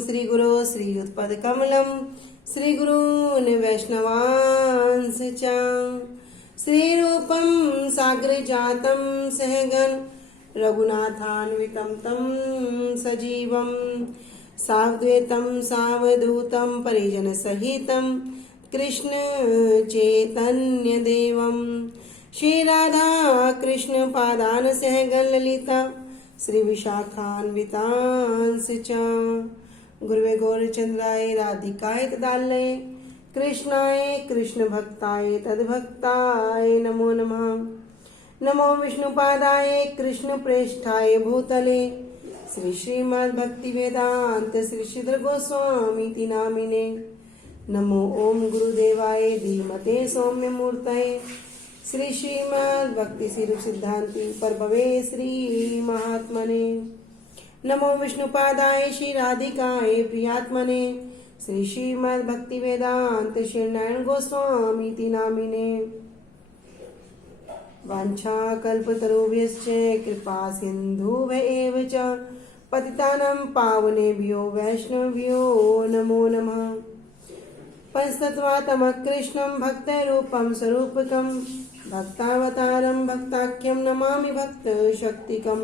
श्रीगुरो श्रीयुतपदकमलं श्रीगुरून् वैष्णवांश्च श्रीरूपं साग्रजातं सहगण रघुनाथान्वितं तं सजीवं सावद्वैतं सावधूतं परिजनसहितं कृष्ण चैतन्यदेवं श्री राधा कृष्ण पादान सहगण ललिता श्री विशाखान्वितांश्च गुरुवे गौरचंद्राय राधिकाय तदालये कृष्णाय कृष्ण भक्ताय तद्भक्ताय नमो नमः। नमो विष्णुपादाय कृष्ण प्रेष्ठाय भूतले श्री श्रीमद् भक्ति वेदांत श्री श्रीधर गोस्वामी नामिने। नमो ओम गुरुदेवाय धीमते सौम्य मूर्तये श्री श्रीमद् भक्ति सिरूप सिद्धांति प्रभवे श्री महात्मने। नमो विष्णुपादाय श्री राधिकाय प्रियात्मने श्री श्रीमद् भक्ति वेदांत श्री नारायण गोस्वामी नामिने। वाञ्छा कल्पतरुभ्यश्च कृपा सिन्धुभ्येव च पतितानां पावनेभ्यो वैष्णवेभ्यो नमो नमः। पंचतत्त्वात्मकं कृष्णं भक्तरूपं स्वरूपकं भक्तावतारं भक्ताख्यं नमामि भक्तशक्तिकं।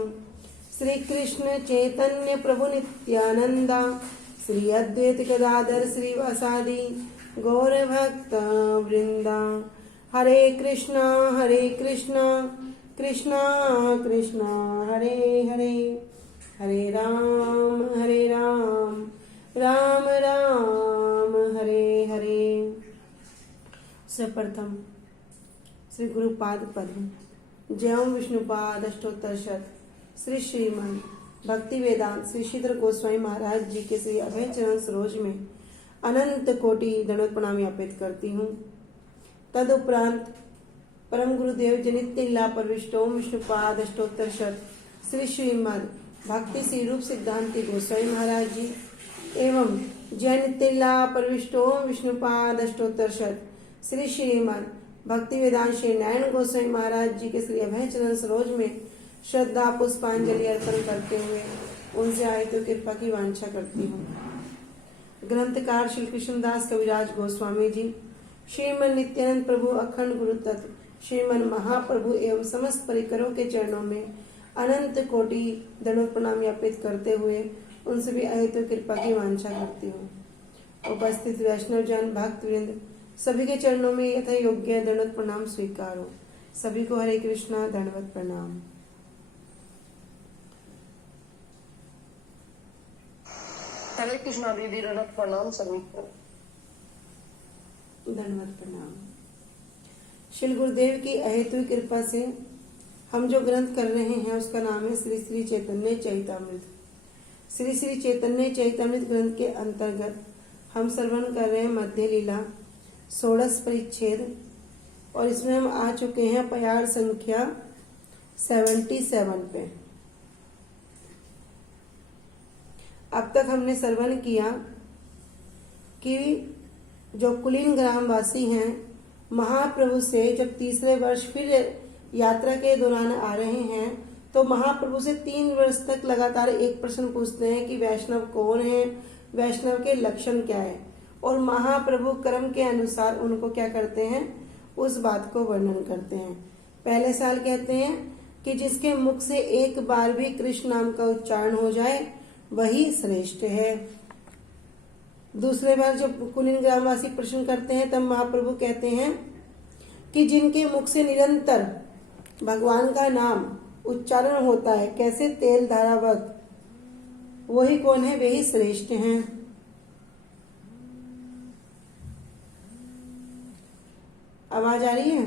श्री कृष्ण चैतन्य प्रभु नित्यानंद श्री अद्वैत गदाधर श्री वासादि गौर भक्त वृंदा। हरे कृष्णा कृष्णा कृष्णा हरे हरे, हरे राम राम राम हरे हरे। सर्वप्रथम श्री गुरुपाद पद्म जयम विष्णुपाद अष्टोत्तर शत श्री श्रीमद् भक्ति वेदांत श्री श्रीधर गोस्वामी महाराज जी के श्री अभय चरण सरोज में अनंत कोटि दंडवत प्रणाम ज्ञापित करती हूँ। तदुपरांत परम गुरुदेव जनित्य लीला परविष्टोम विष्णुपाद अष्टोत्तर शत श्री श्रीमद् भक्ति श्री रूप सिद्धांति गोस्वामी महाराज जी एवं जय नित्य लीला परविष्टोम विष्णुपाद अष्टोत्तर शत श्री श्रीमद् भक्ति वेदांत श्री नारायण गोस्वामी महाराज जी के श्री अभय चरण सरोज में श्रद्धा पुष्पांजलि अर्पण करते हुए उनसे आए तो कृपा की वांछा करती हूँ। ग्रंथकार श्री कृष्णदास कविराज गोस्वामी जी श्रीमन नित्यानंद प्रभु अखंड गुरु तत्व श्रीमन महाप्रभु एवं समस्त परिकरों के चरणों में अनंत कोटि दंडवत प्रणाम ज्ञापित करते हुए उनसे भी आए तो कृपा की वांछा करती हूँ। उपस्थित वैष्णव जन भक्त वृंद सभी के चरणों में यथा योग्य दंडवत प्रणाम स्वीकार हो। सभी को हरे कृष्णा दंडवत प्रणाम। हरे कृष्णा दीदी दंडवत प्रणाम सभी को दंडवत प्रणाम। श्री गुरुदेव की अहेतु कृपा से हम जो ग्रंथ कर रहे हैं उसका नाम है श्री श्री चैतन्य चरितामृत। श्री श्री चैतन्य चरितामृत ग्रंथ के अंतर्गत हम श्रवण कर रहे हैं मध्य लीला 16 परिच्छेद और इसमें हम आ चुके हैं प्यार संख्या 77 पे। अब तक हमने श्रवण किया कि जो कुलीन ग्रामवासी हैं महाप्रभु से जब तीसरे वर्ष फिर यात्रा के दौरान आ रहे हैं तो महाप्रभु से 3 वर्ष तक लगातार एक प्रश्न पूछते हैं कि वैष्णव कौन है, वैष्णव के लक्षण क्या है, और महाप्रभु कर्म के अनुसार उनको क्या करते हैं उस बात को वर्णन करते हैं। पहले साल कहते हैं कि जिसके मुख से एक बार भी कृष्ण नाम का उच्चारण हो जाए वही श्रेष्ठ है। दूसरे बार जब कुलीन ग्रामवासी प्रश्न करते हैं तब महाप्रभु कहते हैं कि जिनके मुख से निरंतर भगवान का नाम उच्चारण होता है कैसे तेल धारावत, वही कौन है, वही श्रेष्ठ हैं। आवाज आ रही है।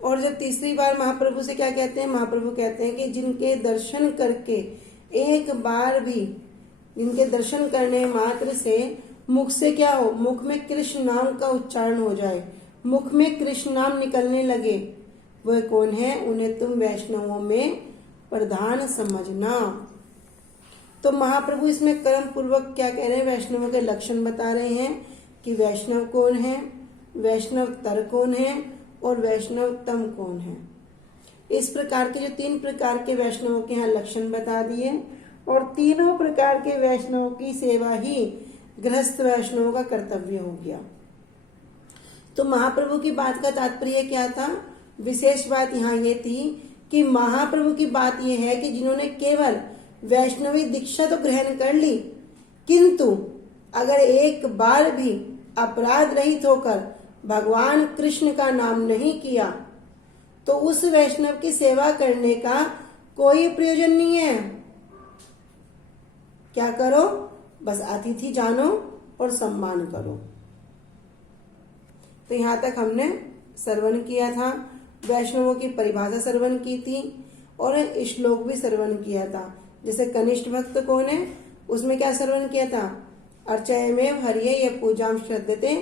और जब तीसरी बार महाप्रभु से क्या कहते हैं, महाप्रभु कहते हैं कि जिनके दर्शन करके एक बार भी, जिनके दर्शन करने मात्र से मुख से क्या हो, मुख में कृष्ण नाम का उच्चारण हो जाए, मुख में कृष्ण नाम निकलने लगे, वह कौन है, उन्हें तुम वैष्णवों में प्रधान समझना। तो महाप्रभु इसमें कर्म पूर्वक क्या कह रहे हैं, वैष्णवों के लक्षण बता रहे हैं कि वैष्णव कौन है, वैष्णव तर कौन है और वैष्णवतम कौन है। इस प्रकार के जो 3 प्रकार के वैष्णवों के यहाँ लक्षण बता दिए, और तीनों प्रकार के वैष्णवों की सेवा ही गृहस्थ वैष्णवों का कर्तव्य हो गया। तो महाप्रभु की बात का तात्पर्य क्या था? विशेष बात यहाँ ये थी कि महाप्रभु की बात यह है कि जिन्होंने केवल वैष्णवी दीक्षा तो ग्रहण कर ली, किंतु अगर एक बार भी अपराध रहित होकर भगवान कृष्ण का नाम नहीं किया तो उस वैष्णव की सेवा करने का कोई प्रयोजन नहीं है। क्या करो? बस अतिथि जानो और सम्मान करो। तो यहां तक हमने श्रवण किया था, वैष्णवों की परिभाषा श्रवण की थी और श्लोक भी श्रवण किया था। जैसे कनिष्ठ भक्त कौन है, उसमें क्या श्रवण किया था? अर्चयमेव हरिये ये पूजाम श्रद्धते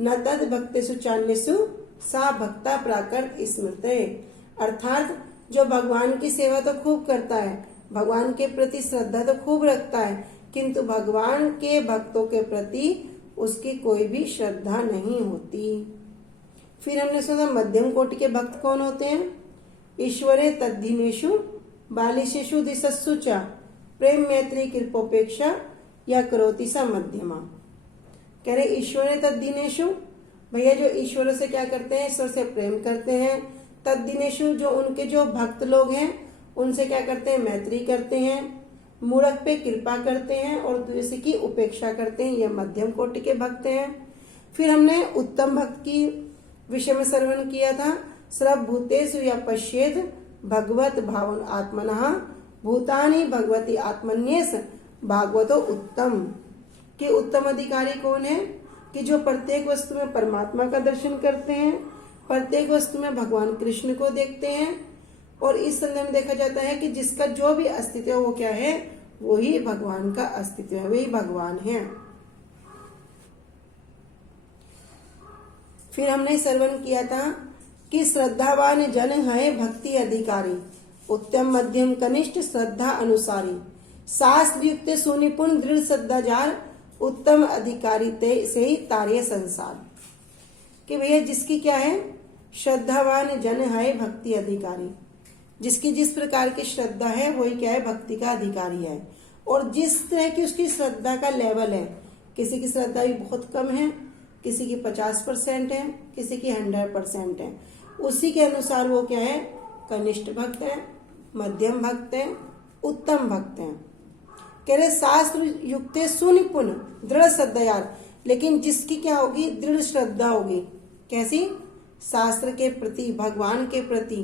न तद भक्तेषु चान्येषु सा भक्ता प्राकृत स्मृते। अर्थात जो भगवान की सेवा तो खूब करता है, भगवान के प्रति श्रद्धा तो खूब रखता है, किंतु भगवान के भक्तों के प्रति उसकी कोई भी श्रद्धा नहीं होती। फिर हमने सुना मध्यम कोटि के भक्त कौन होते हैं? ईश्वरे तद्धिनेषु बालिशेषु दिशस्सु च प्रेम मैत्री कृपोपेक्षा या करोति सा मध्यमा। कह रहे ईश्वरे तद्धिनेषु, भैया जो ईश्वर से क्या करते हैं? ईश्वर से प्रेम करते हैं। तद्धिनेषु, जो उनके जो भक्त लोग हैं उनसे क्या करते हैं? मैत्री करते हैं, मूढ़क पे कृपा करते हैं और दूसरे की उपेक्षा करते हैं। ये मध्यम कोटि के भक्त हैं। फिर हमने उत्तम भक्त की विषय में श्रवण किया था। सर्वभूतेषु या पश्येद भगवत भावन आत्मनः भूतानि भगवती आत्मन्येस भागवतो उत्तम। के उत्तम अधिकारी कौन है? कि जो प्रत्येक वस्तु में परमात्मा का दर्शन करते हैं, प्रत्येक वस्तु में भगवान कृष्ण को देखते हैं और इस संदर्भ में देखा जाता है कि जिसका जो भी अस्तित्व है वो क्या है? वही भगवान का अस्तित्व है, वही भगवान है। फिर हमने श्रवण किया था कि श्रद्धावान जन है भक्ति अधिकारी, उत्तम मध्यम कनिष्ठ श्रद्धा अनुसारी, शास्त्र युक्त सुनिपुण दृढ़ श्रद्धा जार, उत्तम अधिकारी से ही तारे संसार। कि भैया जिसकी क्या है? श्रद्धावान जन है भक्ति अधिकारी, जिसकी जिस प्रकार की श्रद्धा है वही क्या है? भक्ति का अधिकारी है। और जिस तरह की उसकी श्रद्धा का लेवल है, किसी की श्रद्धा भी बहुत कम है, किसी की 50% है, किसी की 100% है, उसी के अनुसार वो क्या है? कनिष्ठ भक्त है, मध्यम भक्त है, उत्तम भक्त है। कह रहे शास्त्र युक्त सुनिपुण दृढ़ श्रद्धा यार, लेकिन जिसकी क्या होगी? दृढ़ श्रद्धा होगी। कैसी? शास्त्र के प्रति, भगवान के प्रति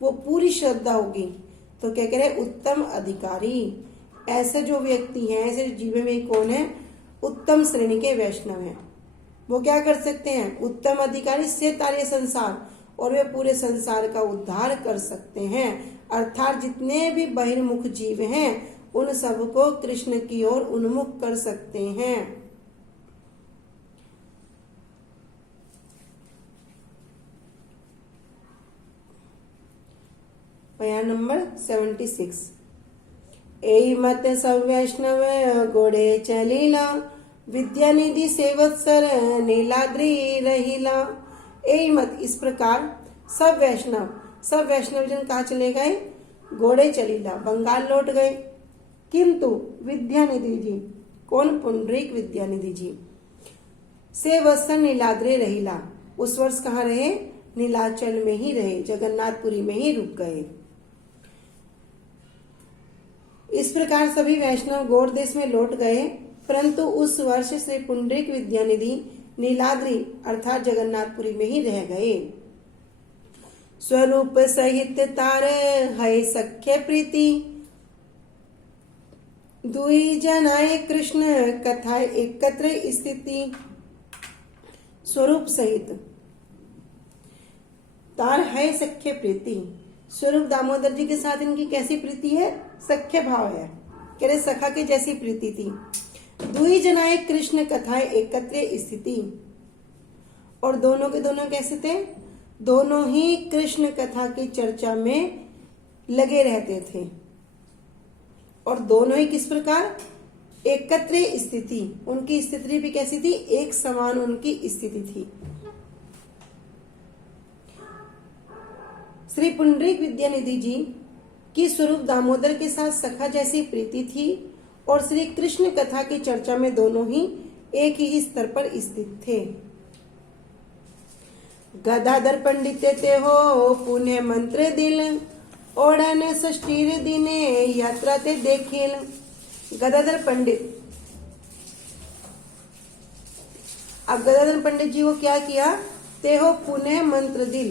वो पूरी श्रद्धा होगी। तो क्या कह रहे? उत्तम अधिकारी। ऐसे जो व्यक्ति हैं, ऐसे जीवन में कौन है? उत्तम श्रेणी के वैष्णव हैं। वो क्या कर सकते हैं? उत्तम अधिकारी से तारे संसार, और वे पूरे संसार का उद्धार कर सकते हैं। अर्थात जितने भी बहिर्मुख जीव हैं उन सबको कृष्ण की ओर उन्मुख कर सकते हैं। पया नंबर 76। एई मत सब वैष्णव गोड़े चलीला, विद्यानिधि सेवत्सर नीलाद्री रहीला। एई मत, इस प्रकार सब वैष्णव जन कहाँ चले गए? घोड़े चलीला, बंगाल लौट गए। किंतु विद्यानिधि जी, कौन? पुंडरीक विद्यानिधि जी से वत्सर नीलाद्री रहीला, उस वर्ष कहाँ रहे? नीलाचल में ही रहे, जगन्नाथपुरी में ही रुक गए। इस प्रकार सभी वैष्णव गौड़ देश में लौट गए, परंतु उस वर्ष श्री पुंडरीक विद्यानिधि नीलाद्री अर्थात जगन्नाथपुरी में ही रह गए। स्वरूप सहित तार है सख्य प्रीति, दुई जनाए कृष्ण कथा एकत्र स्थिति। स्वरूप सहित तार है सख्य प्रीति, स्वरूप दामोदर जी के साथ इनकी कैसी प्रीति है? सख्य भाव है। कह रहे सखा के जैसी प्रीति थी। दुई जनाए कृष्ण कथाएं एकत्र स्थिति, और दोनों के दोनों कैसे थे? दोनों ही कृष्ण कथा की चर्चा में लगे रहते थे। और दोनों ही किस प्रकार? एकत्र स्थिति, उनकी स्थिति भी कैसी थी? एक समान उनकी स्थिति थी। श्री पुंडरीक विद्यानिधि जी की स्वरूप दामोदर के साथ सखा जैसी प्रीति थी, और श्री कृष्ण कथा की चर्चा में दोनों ही एक ही स्तर पर स्थित थे। गदाधर पंडित ते हो पुण्य मंत्र दिल, ओढ़न षष्ठीर दिने यात्रा ते देखिल। गदाधर पंडित, अब गदाधर पंडित जी को क्या किया, ते हो पुण्य मंत्र दिल,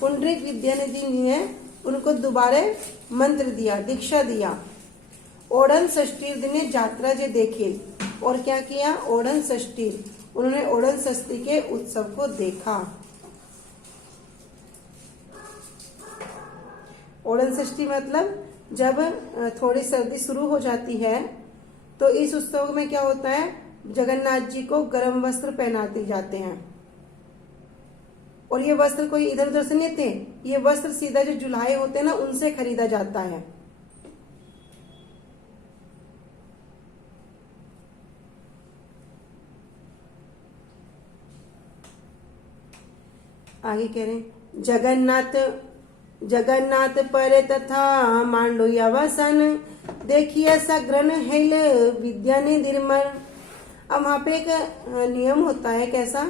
पुंडरीक विद्यानिधि ने उनको दोबारा मंत्र दिया, दीक्षा दिया। ओढ़न षष्ठीर दिने यात्रा जे देखिल, और क्या किया, ओढ़न षष्ठीर, उन्होंने ओढ़न षष्ठी के उत्सव को देखा। ओढ़न षष्ठी मतलब जब थोड़ी सर्दी शुरू हो जाती है तो इस उत्सव में क्या होता है, जगन्नाथ जी को गर्म वस्त्र पहनाते जाते हैं। और ये वस्त्र कोई इधर उधर से नहीं थे, ये वस्त्र सीधा जो जुलाहे होते हैं ना उनसे खरीदा जाता है। आगे कह रहे हैं, जगन्नाथ पर तथा मांडू वसन, देखिए सग्रन हेल विद्या निर्मल। अब वहां पे एक नियम होता है, कैसा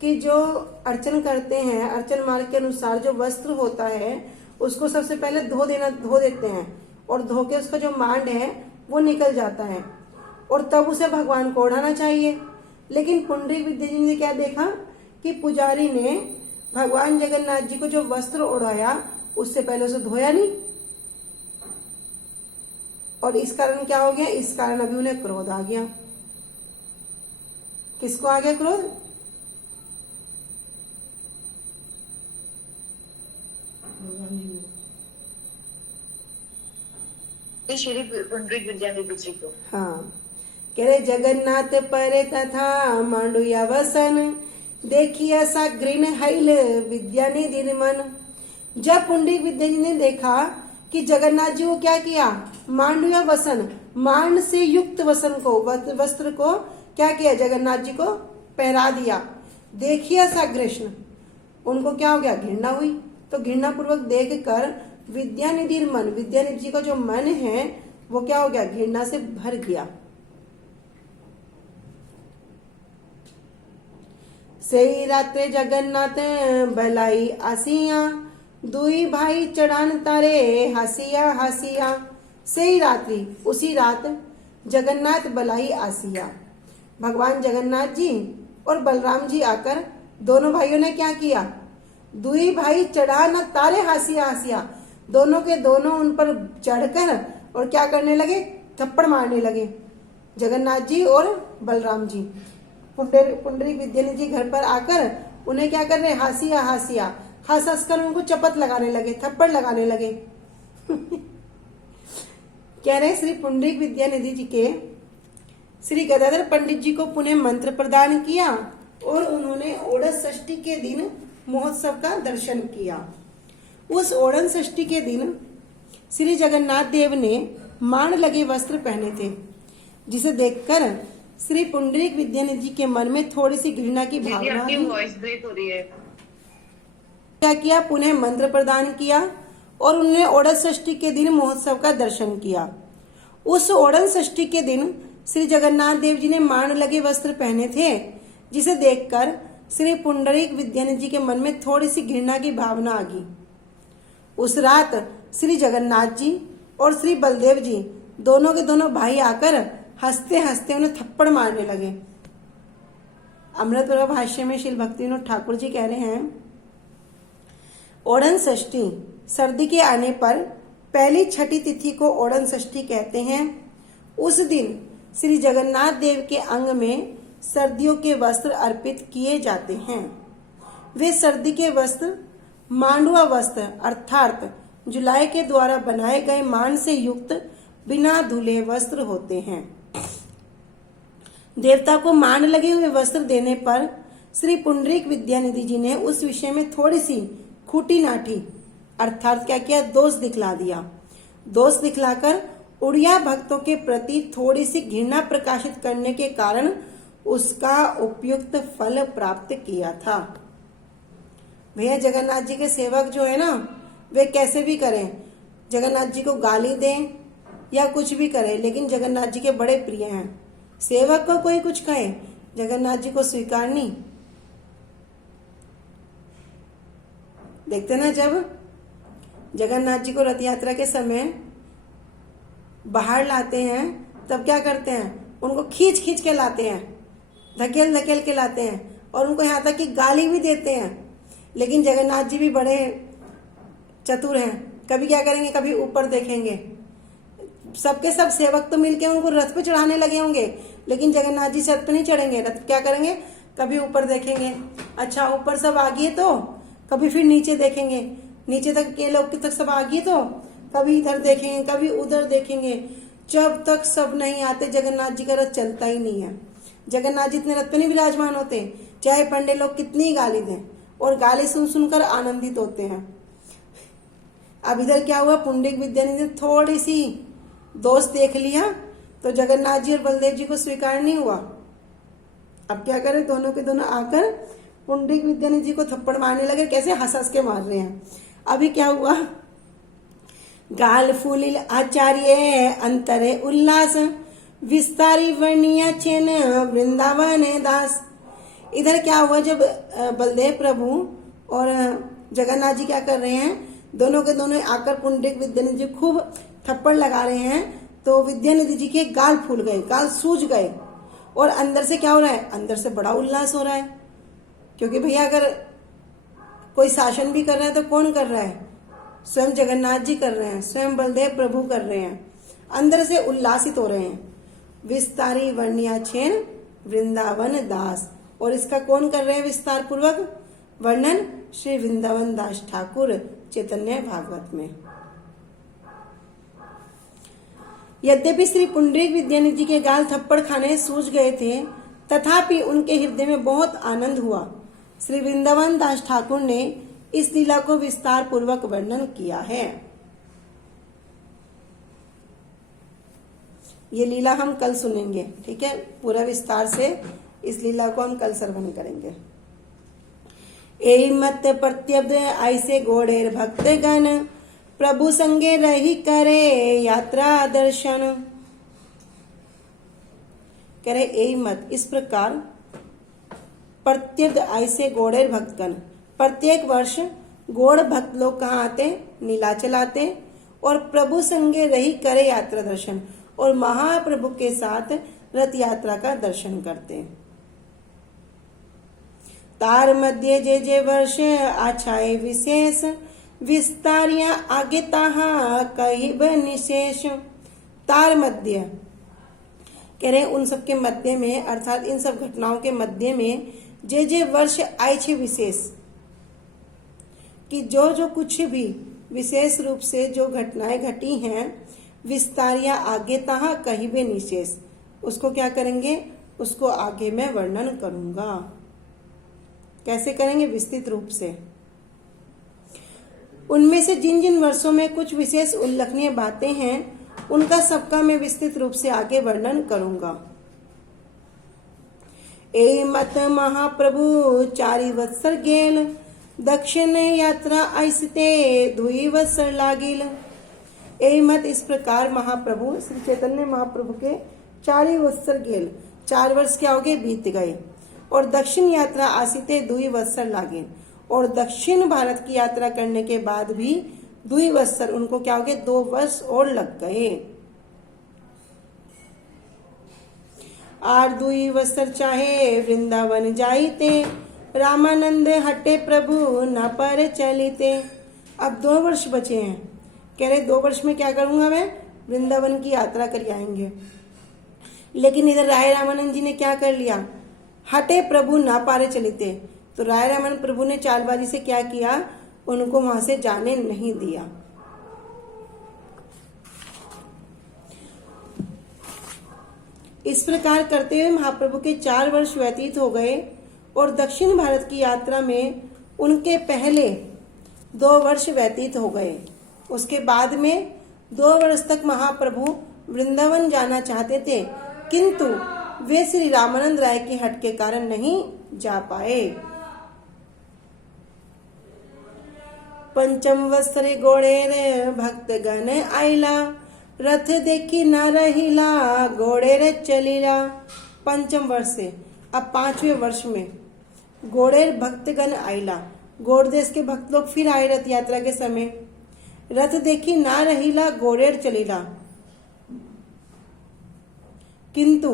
कि जो अर्चन करते हैं, अर्चन मार्ग के अनुसार जो वस्त्र होता है उसको सबसे पहले धो देते हैं, और धो के उसका जो मांड है वो निकल जाता है, और तब उसे भगवान को ओढ़ाना चाहिए। लेकिन पुंडरीक विद्यानिधि ने क्या देखा कि पुजारी ने भगवान जगन्नाथ जी को जो वस्त्र ओढ़ाया उससे पहले उसे धोया नहीं, और इस कारण क्या हो गया, इस कारण अभी उन्हें क्रोध आ गया। किसको आ गया क्रोध, श्री पुंडरीक विद्यानिधि जी को। हाँ, कह रहे जगन्नाथ पर तथा मांडू वसन, देखिए सा ग्रीन हाइल विद्यानिधि निर्मल। जब पुंडरीक विद्यानिधि ने देखा कि जगन्नाथ जी को क्या किया, मांडू या वसन, मांड से युक्त वसन को, वस्त्र को क्या किया, जगन्नाथ जी को पहरा दिया। देखिए सा कृष्ण, उनको क्या हो गया, घृणा हुई। तो घृणा पूर्वक देख कर विद्यानिधि मन, विद्यानिधि जी का जो मन है वो क्या हो गया, घृणा से भर गया। सही रात्रे जगन्नाथ बलाई आसिया, दुई भाई चढ़ान तारे हसिया हसिया। सही रात्रि, उसी रात जगन्नाथ बलाई आसिया, भगवान जगन्नाथ जी और बलराम जी आकर दोनों भाइयों ने क्या किया, दुई भाई चढ़ान तारे हसिया हसिया, दोनों के दोनों उन पर चढ़कर और क्या करने लगे, थप्पड़ मारने लगे, जगन्नाथ जी और बलराम जी। पुंडरीक विद्यानिधि जी घर पर आकर उन्हें क्या कर रहे, हासिया हासिया, हंस हंस कर उनको चपत लगाने लगे, थप्पड़ लगाने लगे। कह रहे श्री पुंडरीक विद्यानिधि जी के श्री गदाधर पंडित जी को पुनः मंत्र प्रदान किया, और उन्होंने ओढ़न षष्ठी के दिन महोत्सव का दर्शन किया। उस ओढ़न षष्ठी के दिन श्री जगन्नाथ देव ने माण लगे वस्त्र पहने थे, जिसे देखकर श्री पुंडरीक विद्यानिधि जी के मन में थोड़ी सी घृणा की भावना आई। वॉइस ब्रेक हो रही है। क्या किया, पुनः मंत्र प्रदान किया, और उन्होंने ओढ़न षष्ठी के दिन महोत्सव का दर्शन किया। उस ओढ़न षष्ठी के दिन श्री जगन्नाथ देव जी ने माण लगे वस्त्र पहने थे, जिसे देखकर श्री पुंडरीक विद्यानिधि जी के मन में थोड़ी सी घृणा की भावना आ गई। उस रात श्री जगन्नाथ जी और श्री बलदेव जी दोनों के दोनों भाई आकर हंसते हंसते उन्हें थप्पड़ मारने लगे। अमृत प्रभा भाष्य में श्री भक्ति विनोद ठाकुर जी कह रहे हैं, ओढ़न षष्ठी, सर्दी के आने पर पहली छठी तिथि को ओढ़न षष्ठी कहते हैं। उस दिन श्री जगन्नाथ देव के अंग में सर्दियों के वस्त्र अर्पित किए जाते हैं। वे सर्दी के वस्त्र मांडुआ वस्त्र अर्थात जुलाई के द्वारा बनाए गए मान से युक्त बिना धुले वस्त्र होते हैं। देवता को मान लगे हुए वस्त्र देने पर श्री पुंडरीक विद्यानिधि जी ने उस विषय में थोड़ी सी खूटी नाठी अर्थात क्या किया, दोष दिखला दिया। दोष दिखलाकर उड़िया भक्तों के प्रति थोड़ी सी घृणा प्रकाशित करने के कारण उसका उपयुक्त फल प्राप्त किया था। भैया जगन्नाथ जी के सेवक जो है ना, वे कैसे भी करें, जगन्नाथ जी को गाली दें या कुछ भी करे, लेकिन जगन्नाथ जी के बड़े प्रिय हैं। सेवक को कोई कुछ कहे, जगन्नाथ जी को स्वीकार नहीं। देखते ना, जब जगन्नाथ जी को रथ यात्रा के समय बाहर लाते हैं तब क्या करते हैं, उनको खींच खींच के लाते हैं, धकेल धकेल के लाते हैं, और उनको यहाँ तक कि गाली भी देते हैं। लेकिन जगन्नाथ जी भी बड़े चतुर हैं, कभी क्या करेंगे, कभी ऊपर देखेंगे। सबके सब सेवक तो मिलके उनको रथ पे चढ़ाने लगे होंगे, लेकिन जगन्नाथ जी रथ पे नहीं चढ़ेंगे। रथ क्या करेंगे, कभी ऊपर देखेंगे, अच्छा ऊपर सब आ गए तो कभी फिर नीचे देखेंगे, नीचे तक के लोग तक सब आ गए तो कभी इधर देखेंगे, कभी उधर देखेंगे। जब तक सब नहीं आते जगन्नाथ जी का रथ चलता ही नहीं है। जगन्नाथ जी इतने रथ पे नहीं विराजमान होते, चाहे पंडे लोग कितनी गाली दें, और गाली सुन सुनकर आनंदित होते हैं। अब इधर क्या हुआ, पुंडरीक विद्यानिधि ने थोड़ी सी दोष देख लिया तो जगन्नाथ जी और बलदेव जी को स्वीकार नहीं हुआ। अब क्या करें, दोनों के दोनों आकर पुंडरीक विद्यानिधि जी को थप्पड़ मारने लगे। कैसे, हंस हंस के मार रहे हैं। अभी क्या हुआ, गाल फूलिल आचार्य अंतरे उल्लास, विस्तारी वर्णिया चेन वृंदावन दास। इधर क्या हुआ, जब बलदेव प्रभु और जगन्नाथ जी क्या कर रहे हैं, दोनों के दोनों आकर पुंडरीक विद्यानिधि जी खूब थप्पड़ लगा रहे हैं, तो विद्यानिधि जी के गाल फूल गए, गाल सूज गए, और अंदर से क्या हो रहा है, अंदर से बड़ा उल्लास हो रहा है। क्योंकि भैया अगर कोई शासन भी कर रहा है तो कौन कर रहा है, स्वयं जगन्नाथ जी कर रहे हैं, स्वयं बलदेव प्रभु कर रहे हैं, अंदर से उल्लासित हो रहे हैं। विस्तारी वर्णिया छेन वृंदावन दास, और इसका कौन कर रहे हैं विस्तार पूर्वक वर्णन, श्री वृंदावन दास ठाकुर चैतन्य भागवत में। यद्यपि श्री पुंडरीक विद्यानिधि जी के गाल थप्पड़ खाने सूझ गए थे, तथापि उनके हृदय में बहुत आनंद हुआ। श्री वृंदावन दास ठाकुर ने इस लीला को विस्तार पूर्वक वर्णन किया है। ये लीला हम कल सुनेंगे, ठीक है, पूरा विस्तार से इस लीला को हम कल श्रवण करेंगे। ए मत प्रत्यब्द ऐसे घोड़ेर भक्तगण, प्रभु संगे रही करे यात्रा दर्शन। कह रहे ए मत, इस प्रकार प्रत्यब्द ऐसे घोड़ेर भक्तगण, प्रत्येक वर्ष गौड़ भक्त लोग कहाँ आते, नीलाचल आते, और प्रभु संगे रही करे यात्रा दर्शन, और महाप्रभु के साथ रथ यात्रा का दर्शन करते। तार मध्य जे जे वर्ष आछाए विशेष, विस्तारिया आगे ताहा कहिब निशेष। तार मध्य कह रहे उन सब के मध्य में, अर्थात इन सब घटनाओं के मध्य में जे जे वर्ष आए छे विशेष, कि जो जो कुछ भी विशेष रूप से जो घटनाएं घटी हैं, विस्तारिया आगे तहा कहिबे निशेष, उसको क्या करेंगे, उसको आगे मैं वर्णन करूंगा। कैसे करेंगे, विस्तृत रूप से। उनमें से जिन जिन वर्षों में कुछ विशेष उल्लेखनीय बातें हैं, उनका सबका मैं विस्तृत रूप से आगे वर्णन करूंगा। ए मत महाप्रभु चारि वत्सर गेल, दक्षिण यात्रा ऐसते दुई वत्सर लागिल। ए मत, इस प्रकार महाप्रभु श्री चैतन्य महाप्रभु के 4 वत्सर गेल, 4 वर्ष क्या हो गए, बीत गए, और दक्षिण यात्रा आसिते दुई वत्सर लागिल, और दक्षिण भारत की यात्रा करने के बाद भी 2 वत्सर, उनको क्या हो गए, 2 वर्ष और लग गए। आर 2 वत्सर चाहे वृंदावन जाइते, रामानंद हटे प्रभु न पर चलिते। अब 2 वर्ष बचे हैं, कह रहे 2 वर्ष में क्या करूंगा मैं, वृंदावन की यात्रा कर आएंगे। लेकिन इधर राय रामानंद जी ने क्या कर लिया, हटे प्रभु ना पारे चलिते, तो राय रामानंद प्रभु ने चालबाजी से क्या किया, उनको वहां से जाने नहीं दिया। इस प्रकार करते हुए महाप्रभु के 4 वर्ष व्यतीत हो गए, और दक्षिण भारत की यात्रा में उनके पहले 2 वर्ष व्यतीत हो गए। उसके बाद में 2 वर्ष तक महाप्रभु वृंदावन जाना चाहते थे, किंतु वे श्री रामानंद राय की हट के कारण नहीं जा पाए। पंचम वत्सरे गोड़ेर भक्त गण आइला, रथ देखी न रहिला घोड़े रे चलीला। पंचम वर्ष से अब 5वें वर्ष में घोड़े भक्तगण आइला। घोड़ देश के भक्त लोग फिर आए रथ यात्रा के समय। रथ देखी ना रहिला घोड़े चलीला, किंतु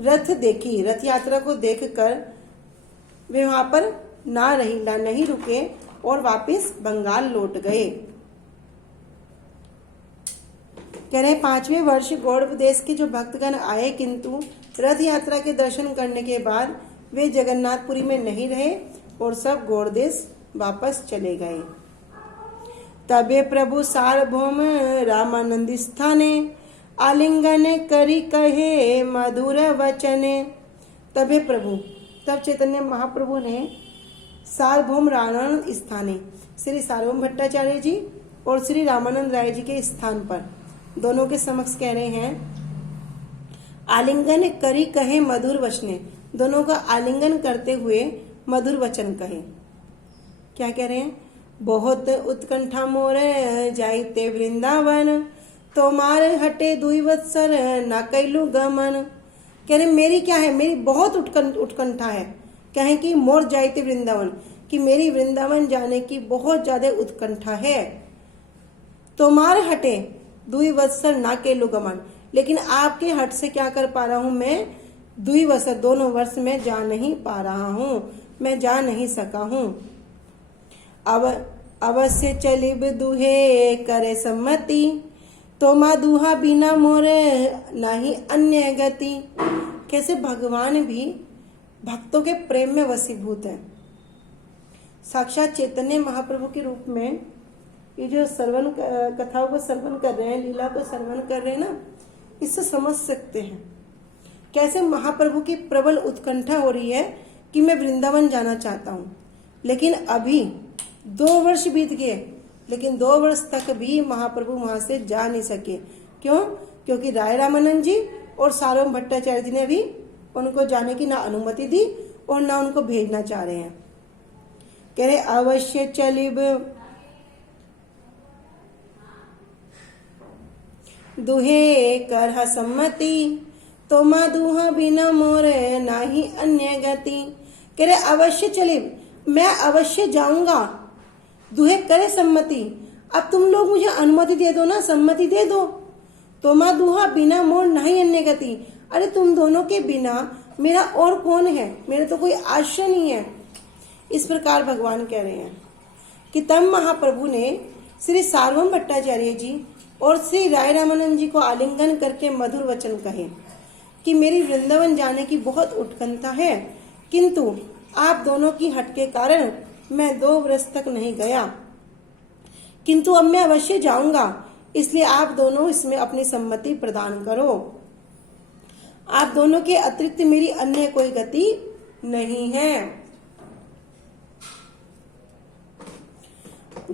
रथ देखी, रथ यात्रा को देखकर वे वहां पर ना रहिला, नहीं रुके और वापस बंगाल लौट गए। कह रहे 5वें वर्ष गौड़ देश के जो भक्तगण आए, किंतु रथ यात्रा के दर्शन करने के बाद वे जगन्नाथपुरी में नहीं रहे और सब गौड़ देश वापस चले गए। तबे प्रभु सार्वभौम रामानंद स्थाने आलिंगन करी कहे मधुर वचने। तबे प्रभु, तब चैतन्य महाप्रभु ने सार्वभौम रामानंद स्थाने, श्री सार्वभौम भट्टाचार्य जी और श्री रामानंद राय जी के स्थान पर दोनों के समक्ष कह रहे हैं, आलिंगन करी कहे मधुर वचने, दोनों का आलिंगन करते हुए मधुर वचन कहे। क्या कह रहे हैं? बहुत उत्कंठा मोर जाइते वृंदावन, तोमार हटे दुई वत्सर ना कैलू गमन। कह रहे मेरी क्या है, मेरी बहुत उत्कंठा है। कहें कि मोर जाइते वृंदावन, कि मेरी वृंदावन जाने की बहुत ज्यादा उत्कंठा है। तोमार हटे दुई वत्सर ना कैलू गमन, लेकिन आपके हट से क्या कर पा रहा हूं मैं, दुई वत्सर दोनों वर्ष में जा नहीं पा रहा हूं, मैं जा नहीं सका हूं। अब अवश्य चलिब दुहे करे सम्मति, तो माँ दुहा बिना मोरे नहीं अन्य गति। कैसे भगवान भी भक्तों के प्रेम में वशीभूत है। साक्षात चैतन्य महाप्रभु के रूप में ये जो श्रवण कथाओं को श्रवण कर रहे हैं, लीला को श्रवण कर रहे हैं ना, इससे समझ सकते हैं कैसे महाप्रभु की प्रबल उत्कंठा हो रही है कि मैं वृंदावन जाना चाहता हूँ। लेकिन अभी 2 वर्ष बीत गए, लेकिन 2 वर्ष तक भी महाप्रभु वहां से जा नहीं सके। क्यों? क्योंकि राय रामानंद जी और सार्वभौम भट्टाचार्य जी ने भी उनको जाने की ना अनुमति दी और ना उनको भेजना चाह रहे हैं। कह रहे अवश्य चलिब दुहे करहा सम्मति, तो माँ दुहा बिना मोरे नाही अन्य गति। कह रहे अवश्य चलिब, मैं अवश्य जाऊंगा, दुहे करे सम्मति। अब तुम लोग मुझे अनुमति दे दो ना, सम्मति दे दो। तो माँ दुहा बिना मोर नहीं अन्य गति, अरे तुम दोनों के बिना मेरा और कौन है, मेरे तो कोई आश्रय नहीं है। इस प्रकार भगवान कह रहे हैं कि तब महाप्रभु ने श्री सार्वभौम भट्टाचार्य जी और श्री राय रामानंद जी को आलिंगन करके मधुर वचन कहे कि मेरी वृंदावन जाने की बहुत उत्कंठा है, किंतु आप दोनों की हट के कारण मैं 2 वर्ष तक नहीं गया, किंतु अब मैं अवश्य जाऊंगा, इसलिए आप दोनों इसमें अपनी सम्मति प्रदान करो। आप दोनों के अतिरिक्त मेरी अन्य कोई गति नहीं है।